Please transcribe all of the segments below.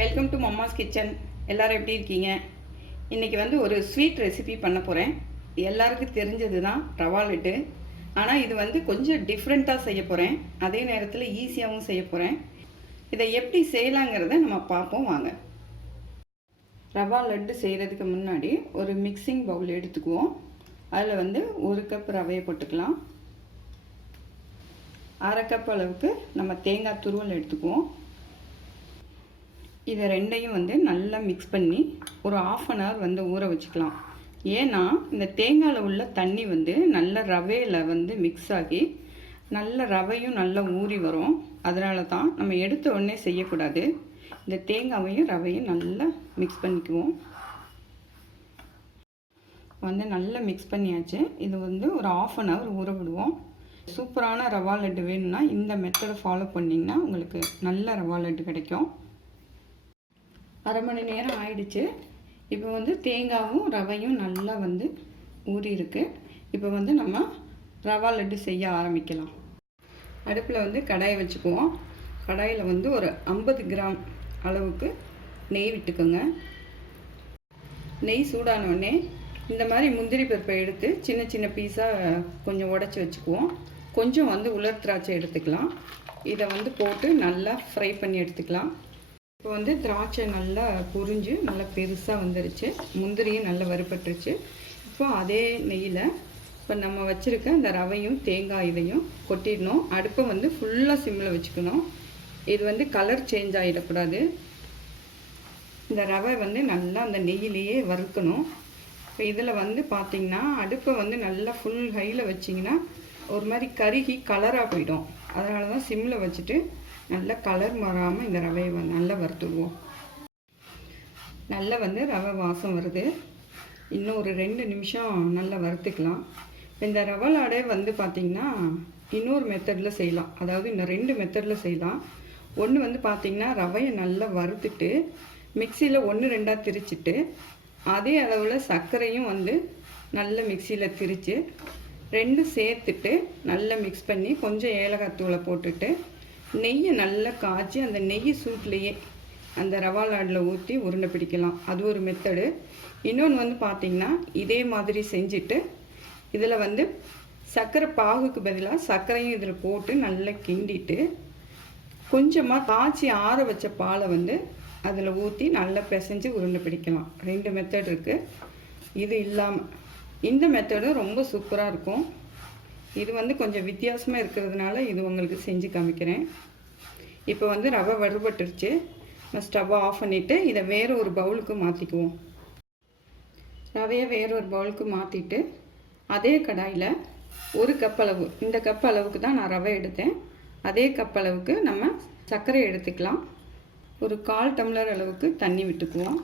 Welcome to Mamma's kitchen. எல்லாரும் எப்படி இருக்கீங்க? இன்றைக்கி வந்து ஒரு ஸ்வீட் ரெசிபி பண்ண போகிறேன். எல்லாருக்கும் தெரிஞ்சது தான் ரவா லட்டு. ஆனால் இது வந்து கொஞ்சம் டிஃப்ரெண்ட்டாக செய்ய போகிறேன். அதே நேரத்தில் ஈஸியாகவும் செய்ய போகிறேன். இதை எப்படி செய்யலாங்கிறத நம்ம பார்ப்போம் வாங்க. ரவா லட்டு செய்கிறதுக்கு முன்னாடி ஒரு மிக்சிங் பவுல் எடுத்துக்குவோம். அதில் வந்து 1 கப் ரவையை போட்டுக்கலாம். 1/2 கப் அளவுக்கு நம்ம தேங்காய் துருவல் எடுத்துக்குவோம். இதை ரெண்டையும் வந்து நல்லா மிக்ஸ் பண்ணி ஒரு 1/2 hour வந்து ஊற வச்சுக்கலாம். ஏன்னா இந்த தேங்காயில் உள்ள தண்ணி வந்து நல்ல ரவையில் வந்து மிக்ஸ் ஆகி நல்ல ரவையும் நல்லா ஊறி வரும். அதனால தான் நம்ம எடுத்த உடனே செய்யக்கூடாது. இந்த தேங்காவையும் ரவையும் நல்லா மிக்ஸ் பண்ணிக்குவோம். வந்து நல்லா மிக்ஸ் பண்ணியாச்சு. இது வந்து ஒரு 1/2 hour ஊற விடுவோம். சூப்பரான ரவா லட்டு வேணும்னா இந்த மெத்தடை ஃபாலோ பண்ணிங்கன்னா உங்களுக்கு நல்ல ரவா லட்டு கிடைக்கும். 1/2 மணி நேரம் ஆயிடுச்சு. இப்போ வந்து தேங்காயும் ரவையும் நல்லா வந்து ஊறி இருக்கு. இப்போ வந்து நம்ம ரவா லட்டு செய்ய ஆரம்பிக்கலாம். அடுப்பில் வந்து கடாயை வச்சுக்குவோம். கடாயில் வந்து ஒரு 50 கிராம் அளவுக்கு நெய் விட்டுக்கோங்க. நெய் சூடானோடனே இந்த மாதிரி முந்திரி பருப்பை எடுத்து சின்ன சின்ன பீஸாக கொஞ்சம் உடச்சி வச்சுக்குவோம். கொஞ்சம் வந்து உலர் திராட்சை எடுத்துக்கலாம். இதை வந்து போட்டு நல்லா ஃப்ரை பண்ணி எடுத்துக்கலாம். இப்போ வந்து திராட்சை நல்லா பொரிஞ்சு நல்லா பெருசாக வந்துருச்சு. முந்திரியும் நல்லா வறுபட்டுருச்சு. இப்போ அதே நெய்யில் இப்போ நம்ம வச்சுருக்க இந்த ரவையும் தேங்காய் இதையும் கொட்டிடணும். அடுப்பை வந்து ஃபுல்லாக சிம்மில் வச்சுக்கணும். இது வந்து கலர் சேஞ்ச் ஆகிடக்கூடாது. இந்த ரவை வந்து நல்லா அந்த நெய்யிலேயே வறுக்கணும். இப்போ இதில் வந்து பார்த்திங்கன்னா அடுப்பை வந்து நல்லா ஃபுல் ஹையில் வச்சிங்கன்னா ஒரு மாதிரி கருகி கலராக போயிடும். அதனால தான் சிம்மில் வச்சுட்டு நல்லா கலர் மாறாமல் இந்த ரவையை நல்லா வறுத்துடுவோம். நல்லா வந்து ரவை வாசம் வருது. இன்னும் ஒரு 2 நிமிஷம் நல்லா வறுத்துக்கலாம். இந்த ரவை லாடை வந்து பார்த்திங்கன்னா இன்னொரு மெத்தடில் செய்யலாம். அதாவது இந்த 2 மெத்தடில் செய்யலாம். ஒன்று வந்து பார்த்திங்கன்னா ரவையை நல்லா வறுத்துட்டு மிக்சியில் 1-2 திரிச்சிட்டு அதே அளவில் சர்க்கரையும் வந்து நல்ல மிக்சியில் திரித்து 2 சேர்த்துட்டு நல்லா மிக்ஸ் பண்ணி கொஞ்சம் ஏலக்காய் தூளை போட்டுட்டு நெய்யை நல்லா காய்ச்சி அந்த நெய் சூட்லேயே அந்த ரவா லாடில் ஊற்றி உருண்டை பிடிக்கலாம். அது ஒரு மெத்தடு. இன்னொன்று வந்து பார்த்திங்கன்னா இதே மாதிரி செஞ்சுட்டு இதில் வந்து சர்க்கரை பாகுக்கு பதிலாக சர்க்கரையும் இதில் போட்டு நல்லா கிண்டிட்டு கொஞ்சமாக காய்ச்சி ஆற வச்ச பாலை வந்து அதில் ஊற்றி நல்லா பிசைஞ்சு உருண்டை பிடிக்கலாம். 2 மெத்தட் இருக்குது. இது இல்லாமல் இந்த மெத்தடும் ரொம்ப சூப்பராக இருக்கும். இது வந்து கொஞ்சம் வித்தியாசமாக இருக்கிறதுனால இது உங்களுக்கு செஞ்சு காமிக்கிறேன். இப்போ வந்து ரவை வறுபட்டுருச்சு. நம்ம ஸ்டவ்வை ஆஃப் பண்ணிவிட்டு இதை வேறு ஒரு பவுலுக்கு மாற்றிக்குவோம். ரவையை வேறு ஒரு பவுலுக்கு மாற்றிட்டு அதே கடாயில் 1 கப் அளவு, இந்த கப் அளவுக்கு தான் நான் ரவை எடுத்தேன். அதே கப் அளவுக்கு நம்ம சர்க்கரை எடுத்துக்கலாம். ஒரு 1/4 டம்ளர் அளவுக்கு தண்ணி விட்டுக்குவோம்.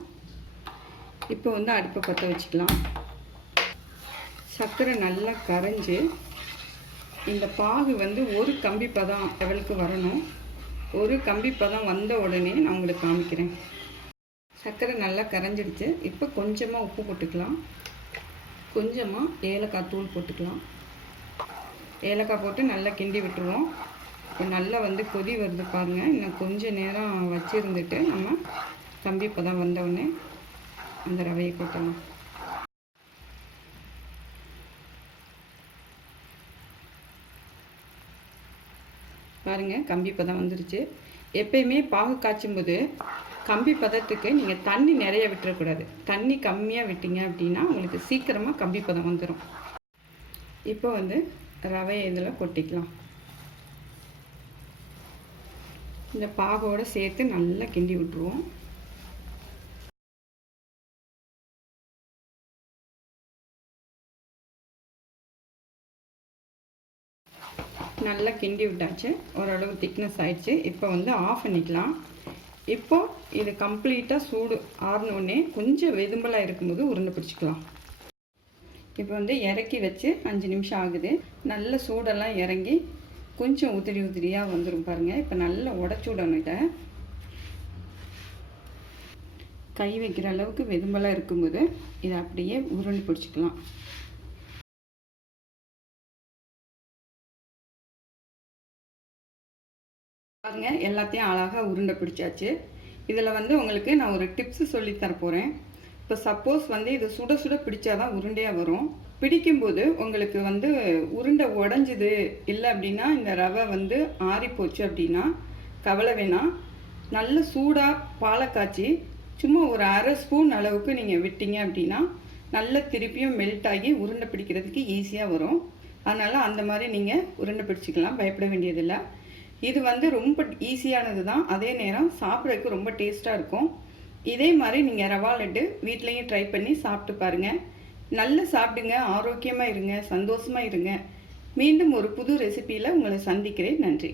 இப்போ வந்து அடுப்பை பற்ற வச்சுக்கலாம். சர்க்கரை நல்லா கரைஞ்சி இந்த பாகு வந்து ஒரு கம்பி பதம் லெவலுக்கு வரணும். ஒரு கம்பி பதம் வந்த உடனே நான் உங்களுக்கு காமிக்கிறேன். சர்க்கரை நல்லா கரைஞ்சிடுச்சு. இப்போ கொஞ்சமாக உப்பு போட்டுக்கலாம். கொஞ்சமாக ஏலக்காய் தூள் போட்டுக்கலாம். ஏலக்காய் போட்டு நல்லா கிண்டி விட்டுருவோம். இப்போ நல்லா வந்து கொதி வருது பாருங்கள். இன்னும் கொஞ்சம் நேரம் வச்சுருந்துட்டு நம்ம கம்பி பதம் வந்தவுடனே அந்த ரவையை போட்டலாம். பாருங்கள், கம்பி பதம் வந்துருச்சு. எப்பயுமே பாகு காய்ச்சும் போது கம்பி பதத்துக்கு நீங்கள் தண்ணி நிறைய விட்டுறக்கூடாது. தண்ணி கம்மியாக விட்டீங்க அப்படின்னா உங்களுக்கு சீக்கிரமாக கம்பி பதம் வந்துடும். இப்போ வந்து ரவையை இதில் கொட்டிக்கலாம். இந்த பாகோடு சேர்த்து நல்லா கிண்டி விட்டுருவோம். நல்லா கிண்டி விட்டாச்சு. ஓரளவு திக்னஸ் ஆயிடுச்சு. இப்போ வந்து ஆஃப் பண்ணிக்கலாம். இப்போது இது கம்ப்ளீட்டாக சூடு ஆறினோடனே கொஞ்சம் வெதும்பலாக இருக்கும்போது உருண்டை பிடிச்சிக்கலாம். இப்போ வந்து இறக்கி வச்சு 5 நிமிஷம் ஆகுது. நல்ல சூடெல்லாம் இறங்கி கொஞ்சம் உதிரியாக வந்துடும் பாருங்கள். இப்போ நல்லா உடச்சி விடணும். இதை கை வைக்கிற அளவுக்கு வெதும்பலாக இருக்கும்போது இதை அப்படியே உருண்டை பிடிச்சிக்கலாம். பாருங்க எல்லாத்தையும் அழகாக உருண்டை பிடிச்சாச்சு. இதில் வந்து உங்களுக்கு நான் ஒரு டிப்ஸு சொல்லி தரப்போகிறேன். இப்போ சப்போஸ் வந்து இது சுட சுட பிடிச்சாதான் உருண்டையாக வரும். பிடிக்கும்போது உங்களுக்கு வந்து உருண்டை உடஞ்சிது இல்லை அப்படின்னா இந்த ரவை வந்து ஆறி போச்சு அப்படின்னா கவலை வேணாம். நல்ல சூடாக பாலை காய்ச்சி சும்மா ஒரு அரை ஸ்பூன் அளவுக்கு நீங்கள் விட்டீங்க அப்படின்னா நல்ல திருப்பியும் மெல்ட் ஆகி உருண்டை பிடிக்கிறதுக்கு ஈஸியாக வரும். அதனால் அந்த மாதிரி நீங்கள் உருண்டை பிடிச்சிக்கலாம், பயப்பட வேண்டியதில்லை. இது வந்து ரொம்ப ஈஸியானது தான், அதே நேரம் சாப்பிட்றதுக்கு ரொம்ப டேஸ்ட்டாக இருக்கும். இதே மாதிரி நீங்கள் ரவா லட்டு வீட்லேயும் ட்ரை பண்ணி சாப்பிட்டு பாருங்கள். நல்லா சாப்பிடுங்க, ஆரோக்கியமாக இருங்க, சந்தோஷமாக இருங்க. மீண்டும் ஒரு புது ரெசிபியில் உங்களை சந்திக்கிறேன். நன்றி.